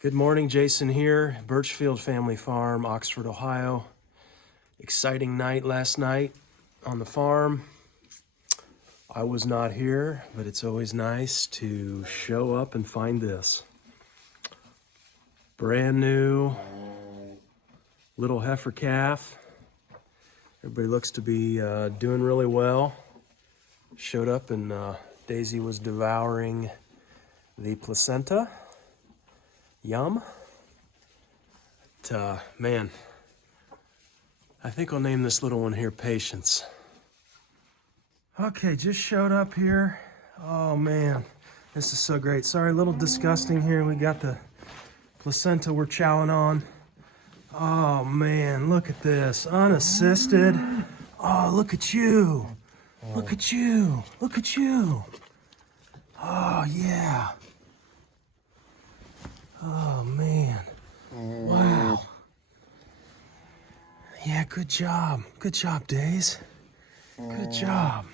Good morning, Jason here, Birchfield Family Farm, Oxford, Ohio. Exciting night last night on the farm. I was not here, but it's always nice to show up and find this. Brand new little heifer calf. Everybody looks to be doing really well. Showed up and Daisy was devouring the placenta. Yum. But, man, I think I'll name this little one here Patience. Okay, just showed up here. Oh man, this is so great. Sorry, a little disgusting here. We got the placenta we're chowing on. Oh man, look at this, unassisted. Oh, look at you. Look at you. Look at you. Oh yeah. Oh man. Wow. Yeah, good job. Good job, Days. Good job.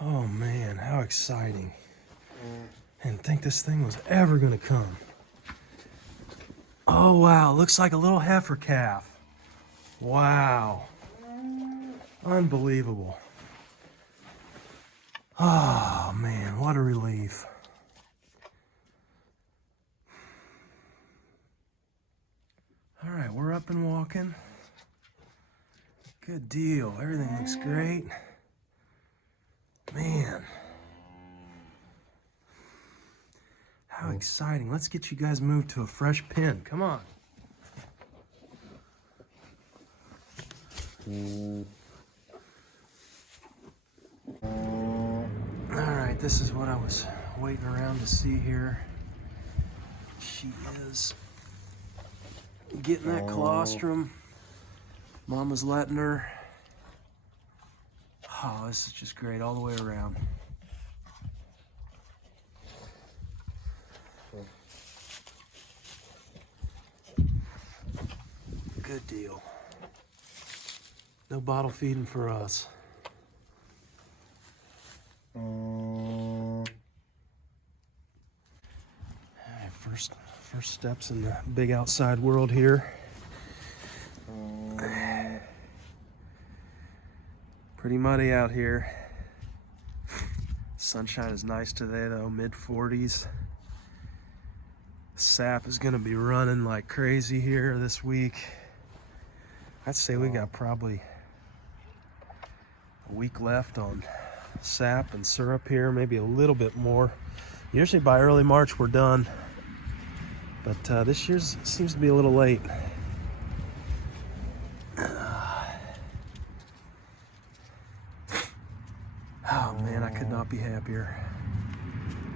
Oh man, how exciting. I didn't think this thing was ever gonna come. Oh wow, looks like a little heifer calf. Wow. Unbelievable. Oh man, what a relief. All right, we're up and walking. Good deal, everything looks great. Man. How exciting. Let's get you guys moved to a fresh pen. Come on. All right, this is what I was waiting around to see here. She is getting that colostrum. Mama's letting her. Oh, this is just great all the way around. Good deal. No bottle feeding for us. All right, first steps in the big outside world here. Pretty muddy out here. Sunshine is nice today though, mid-40s. Sap is gonna be running like crazy here this week. I'd say we got probably a week left on sap and syrup here, maybe a little bit more. Usually by early March we're done, but this year seems to be a little late. Oh man, I could not be happier.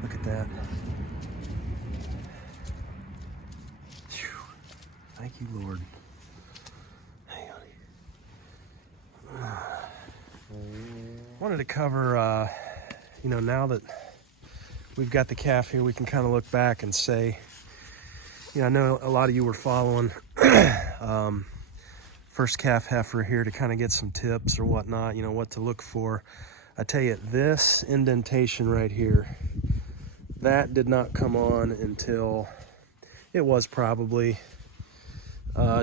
Look at that. Whew. Thank you, Lord. Hey, honey. Wanted to cover, now that we've got the calf here, we can kind of look back and say, I know a lot of you were following first calf heifer here to kind of get some tips or whatnot, what to look for. I tell you, this indentation right here, that did not come on until it was probably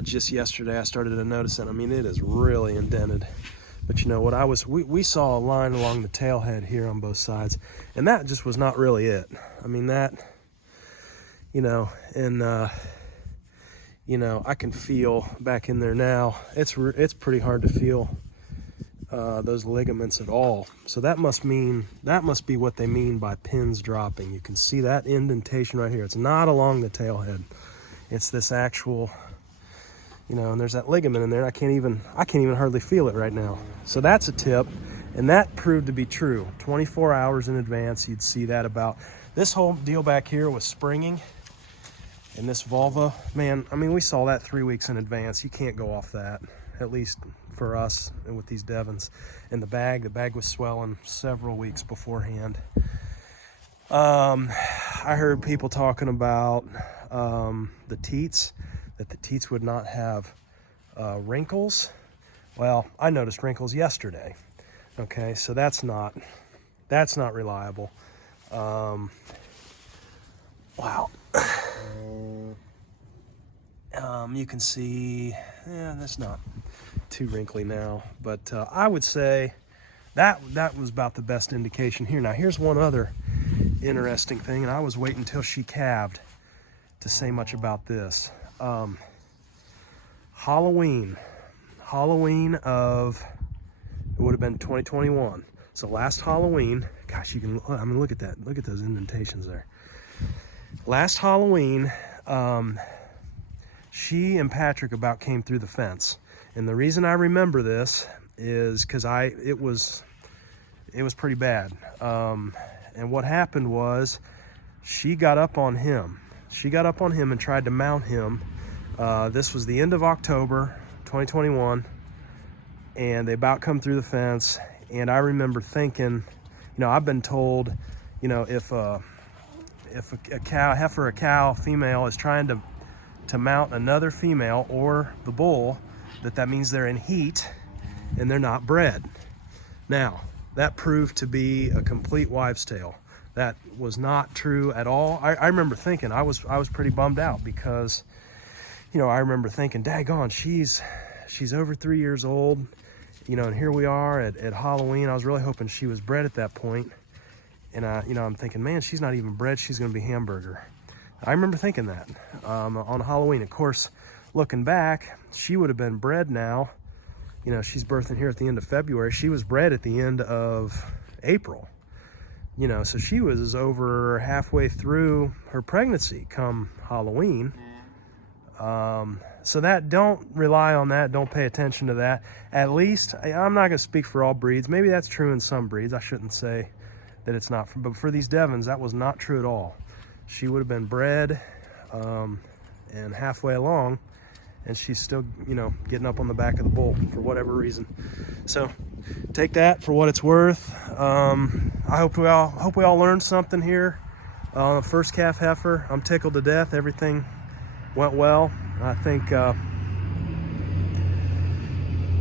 just yesterday I started to notice it. I mean, it is really indented. But we saw a line along the tailhead here on both sides, and that just was not really it. I mean, that, I can feel back in there now. It's pretty hard to feel those ligaments at all. So that must be what they mean by pins dropping. You can see that indentation right here. It's not along the tailhead. It's this actual, and there's that ligament in there. I can't even hardly feel it right now. So that's a tip, and that proved to be true. 24 hours in advance, you'd see that about. This whole deal back here was springing, and this vulva, man, I mean, we saw that 3 weeks in advance. You can't go off that, at least for us and with these Devons. And the bag was swelling several weeks beforehand. I heard people talking about the teats, that the teats would not have wrinkles. Well, I noticed wrinkles yesterday. Okay, so that's not reliable. Wow. You can see, that's not too wrinkly now, but I would say that was about the best indication here. Now here's one other interesting thing, and I was waiting until she calved to say much about this. Halloween of, it would have been 2021. So last Halloween, gosh, you can, I mean, look at that. Look at those indentations there. Last Halloween, she and Patrick about came through the fence. And the reason I remember this is because it was pretty bad. And what happened was she got up on him. She got up on him and tried to mount him. This was the end of October 2021, and they about come through the fence. And I remember thinking, you know, I've been told, you know, if a heifer, a cow, female is trying to mount another female or the bull, that means they're in heat and they're not bred. Now, that proved to be a complete wives' tale. That was not true at all. I remember thinking, I was pretty bummed out because, you know, I remember thinking, daggone, she's over 3 years old, you know, and here we are at Halloween. I was really hoping she was bred at that point. And you know, I'm thinking, man, she's not even bred. She's gonna be hamburger. I remember thinking that on Halloween. Of course, looking back, she would have been bred now. You know, she's birthing here at the end of February. She was bred at the end of April. You know, so she was over halfway through her pregnancy come Halloween. So that, don't rely on that. Don't pay attention to that. At least, I'm not gonna speak for all breeds. Maybe that's true in some breeds. I shouldn't say that it's not, but for these Devons, that was not true at all. She would have been bred and halfway along, and she's still, you know, getting up on the back of the bull for whatever reason. So take that for what it's worth. I hope we all learned something here on the first calf heifer. I'm tickled to death. Everything went well. I think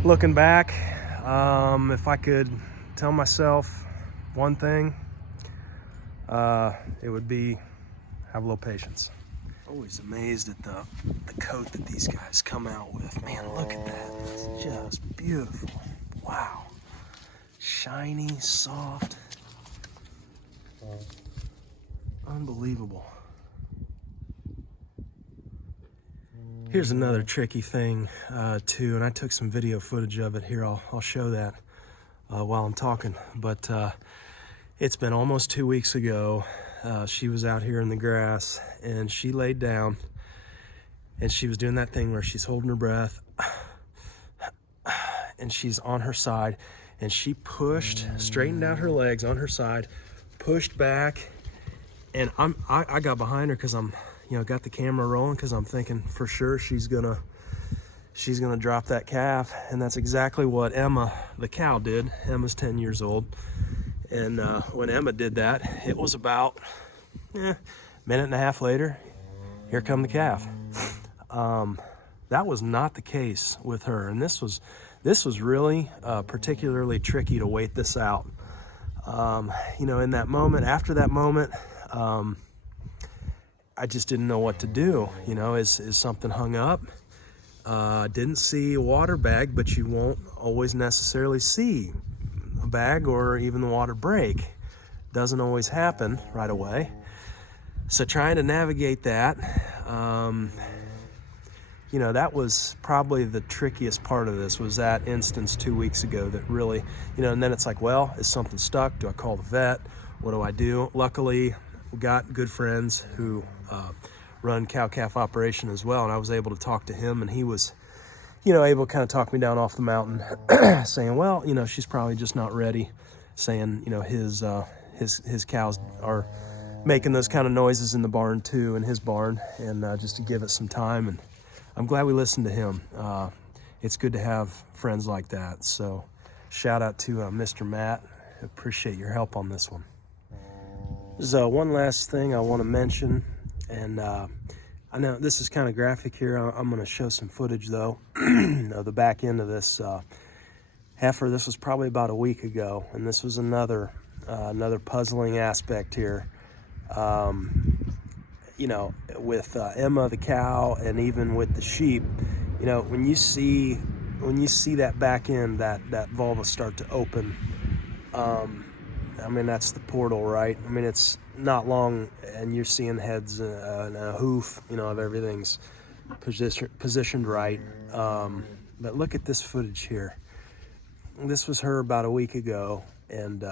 looking back, if I could tell myself one thing, it would be have a little patience. Always amazed at the coat that these guys come out with. Man, look at that. It's just beautiful. Wow. Shiny, soft. Unbelievable. Here's another tricky thing too, and I took some video footage of it here. I'll show that while I'm talking. But it's been almost 2 weeks ago. She was out here in the grass, and she laid down, and she was doing that thing where she's holding her breath, and she's on her side, and she pushed, straightened out her legs on her side, pushed back, and I got behind her because I'm, you know, got the camera rolling because I'm thinking for sure she's gonna drop that calf, and that's exactly what Emma, the cow, did. Emma's 10 years old. And when Emma did that, it was about minute and a half later, here come the calf. That was not the case with her, and this was really particularly tricky to wait this out. You know, in that moment, after that moment, I just didn't know what to do. You know, is something hung up? Didn't see a water bag, but you won't always necessarily see a bag or even the water break. Doesn't always happen right away. So trying to navigate that, you know, that was probably the trickiest part of this, was that instance 2 weeks ago that really, you know, and then it's like, well, is something stuck? Do I call the vet? What do I do? Luckily, we got good friends who run cow-calf operation as well, and I was able to talk to him, and he was, you know, able to kind of talk me down off the mountain, saying, well, you know, she's probably just not ready, saying, you know, his cows are making those kind of noises in the barn too, in his barn, and just to give it some time. And I'm glad we listened to him. It's good to have friends like that. So shout out to Mr. Matt. Appreciate your help on this one. So one last thing I want to mention, and I know this is kind of graphic here. I'm going to show some footage though of the back end of this heifer. This was probably about a week ago, and this was another puzzling aspect here. you know, with Emma the cow, and even with the sheep, you know, when you see that back end, that vulva start to open, I mean, that's the portal, right? I mean, it's not long and you're seeing heads and a hoof, you know, of everything's positioned right. But look at this footage here. This was her about a week ago, and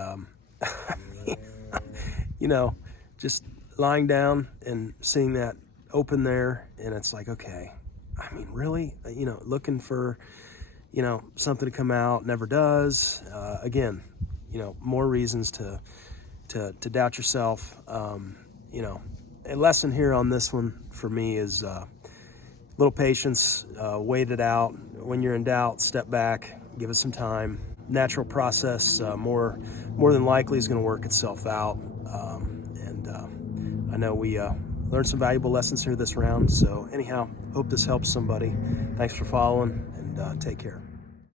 you know, just lying down and seeing that open there, and it's like, okay, I mean, really, you know, looking for, you know, something to come out, never does. Again, you know, more reasons to doubt yourself. You know, a lesson here on this one for me is little patience, wait it out. When you're in doubt, step back, give it some time. Natural process, more than likely, is going to work itself out. I know we learned some valuable lessons here this round. So anyhow, hope this helps somebody. Thanks for following, and take care.